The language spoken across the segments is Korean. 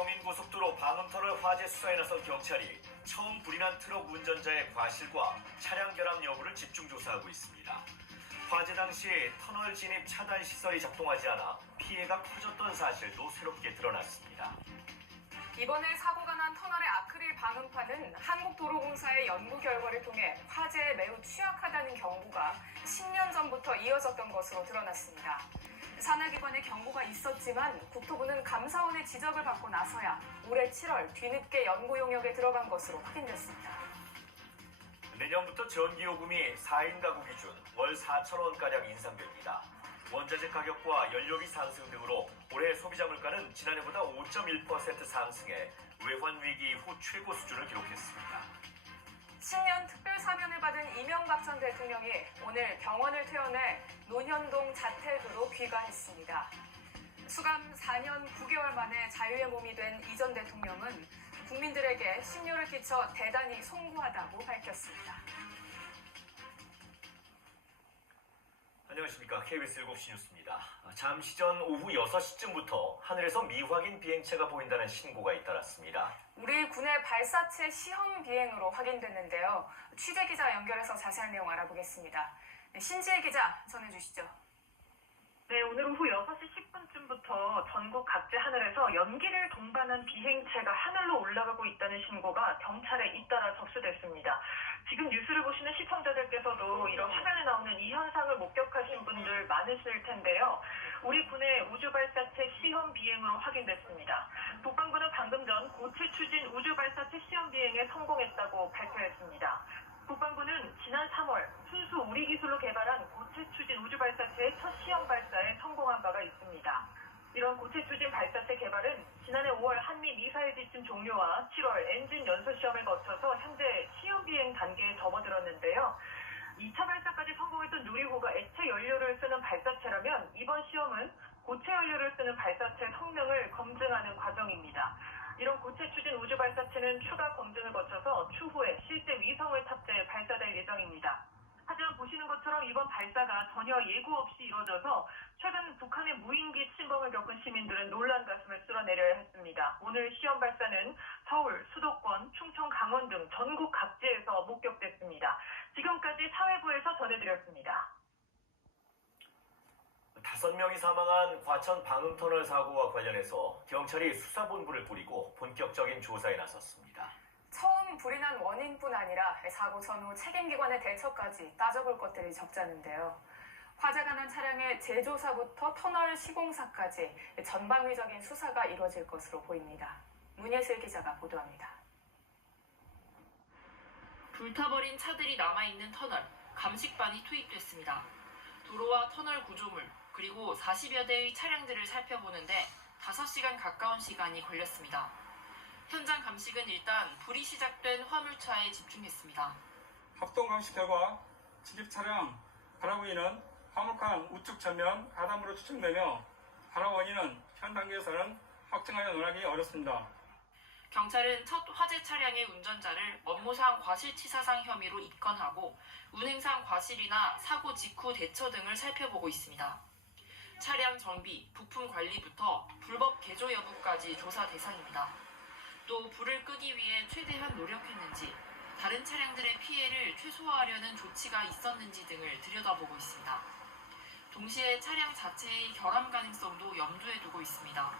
경인고속도로 방음터널 화재 수사에 나선 경찰이 처음 불이 난 트럭 운전자의 과실과 차량 결함 여부를 집중 조사하고 있습니다. 화재 당시 터널 진입 차단 시설이 작동하지 않아 피해가 커졌던 사실도 새롭게 드러났습니다. 이번에 사고가 난 터널의 아크릴 방음판은 한국도로공사의 연구 결과를 통해 화재에 매우 취약하다는 경고가 10년 전부터 이어졌던 것으로 드러났습니다. 산하기관의 경고가 있었지만 국토부는 감사원의 지적을 받고 나서야 올해 7월 뒤늦게 연구 용역에 들어간 것으로 확인됐습니다. 내년부터 전기요금이 4인 가구 기준 월 4,000원가량 인상됩니다. 원자재 가격과 연료비 상승 등으로 올해 소비자 물가는 지난해보다 5.1% 상승해 외환위기 이후 최고 수준을 기록했습니다. 신년 특별 사면을 받은 이명박 전 대통령이 오늘 병원을 퇴원해 논현동 자택으로 귀가했습니다. 수감 4년 9개월 만에 자유의 몸이 된 이 전 대통령은 국민들에게 심려를 끼쳐 대단히 송구하다고 밝혔습니다. 안녕하십니까. KBS 7시 뉴스입니다. 잠시 전 오후 6시쯤부터 하늘에서 미확인 비행체가 보인다는 신고가 잇따랐습니다. 우리 군의 발사체 시험 비행으로 확인됐는데요. 취재 기자 연결해서 자세한 내용 알아보겠습니다. 신지혜 기자 전해주시죠. 네, 오늘 오후 6시 10분쯤부터 전국 각지 하늘에서 연기를 동반한 비행체가 하늘로 올라가고 있다는 신고가 경찰에 잇따라 접수됐습니다. 지금 뉴스를 보시는 시청자들께서도 이런 화면에 나오는 이 현상을 목격하신 분들 많으실 텐데요. 우리 군의 우주발사체 시험 비행으로 확인됐습니다. 국방부는 방금 전 고체 추진 우주발사체 시험 비행에 성공했다고 발표했습니다. 국방부는 지난 3월 순수 우리 기술로 개발한 고체 추진 우주발사체의 첫 시험 발사에 성공한 바가 있습니다. 이런 고체 추진 발사체 개발은 지난해 5월 한미 미사일 지침 종료와 7월 엔진 연소 시험을 거쳐서 현재 시험 비행 단계에 접어들었는데요. 2차 발사까지 성공했던 누리호가 액체 연료를 쓰는 발사체라면 이번 시험은 고체 연료를 쓰는 발사체 성능을 검증하는 과정입니다. 이런 고체 추진 우주 발사체는 추가 검증을 거쳐서 추후에 실제 위성을 탑재해 발사될 예정입니다. 하지만 보시는 것처럼 이번 발사가 전혀 예고 없이 이뤄져서 최근 북한의 무인기 침범을 겪은 시민들은 놀란 가슴을 쓸어내려야 했습니다. 오늘 시험 발사는 서울, 수도권, 충청, 강원 등 전국 각지에서 목격됐습니다. 지금까지 사회부에서 전해드렸습니다. 5명이 사망한 과천 방음터널 사고와 관련해서 경찰이 수사본부를 꾸리고 본격적인 조사에 나섰습니다. 처음 불이 난 원인뿐 아니라 사고 전후 책임기관의 대처까지 따져볼 것들이 적잖은데요. 화재가 난 차량의 제조사부터 터널 시공사까지 전방위적인 수사가 이루어질 것으로 보입니다. 문예슬 기자가 보도합니다. 불타버린 차들이 남아있는 터널, 감식반이 투입됐습니다. 도로와 터널 구조물, 그리고 40여 대의 차량들을 살펴보는데 5시간 가까운 시간이 걸렸습니다. 현장 감식은 일단 불이 시작된 화물차에 집중했습니다. 합동 감식 결과 진입 차량 발화 부위는 화물칸 우측 전면 가담으로 추정되며 발화 원인은 현 단계에서는 확정하여 논하기 어렵습니다. 경찰은 첫 화재 차량의 운전자를 업무상 과실치사상 혐의로 입건하고 운행상 과실이나 사고 직후 대처 등을 살펴보고 있습니다. 차량 정비, 부품 관리부터 불법 개조 여부까지 조사 대상입니다. 또 불을 끄기 위해 최대한 노력했는지, 다른 차량들의 피해를 최소화하려는 조치가 있었는지 등을 들여다보고 있습니다. 동시에 차량 자체의 결함 가능성도 염두에 두고 있습니다.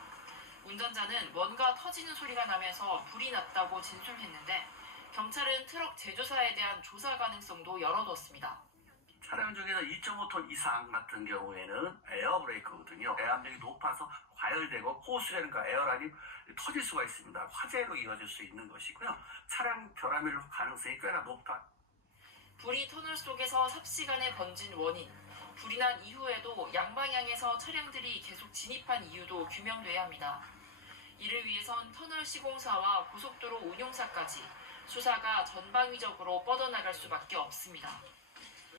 운전자는 뭔가 터지는 소리가 나면서 불이 났다고 진술했는데 경찰은 트럭 제조사에 대한 조사 가능성도 열어뒀습니다. 차량 중에서 2.5톤 이상 같은 경우에는 에어브레이크거든요. 에어압력이 높아서 과열되고 호수라든가 에어란이 터질 수가 있습니다. 화재로 이어질 수 있는 것이고요. 차량 결함일 가능성이 꽤나 높다. 불이 터널 속에서 삽시간에 번진 원인, 불이 난 이후에도 양방향에서 차량들이 계속 진입한 이유도 규명돼야 합니다. 이를 위해선 터널 시공사와 고속도로 운용사까지 수사가 전방위적으로 뻗어나갈 수밖에 없습니다.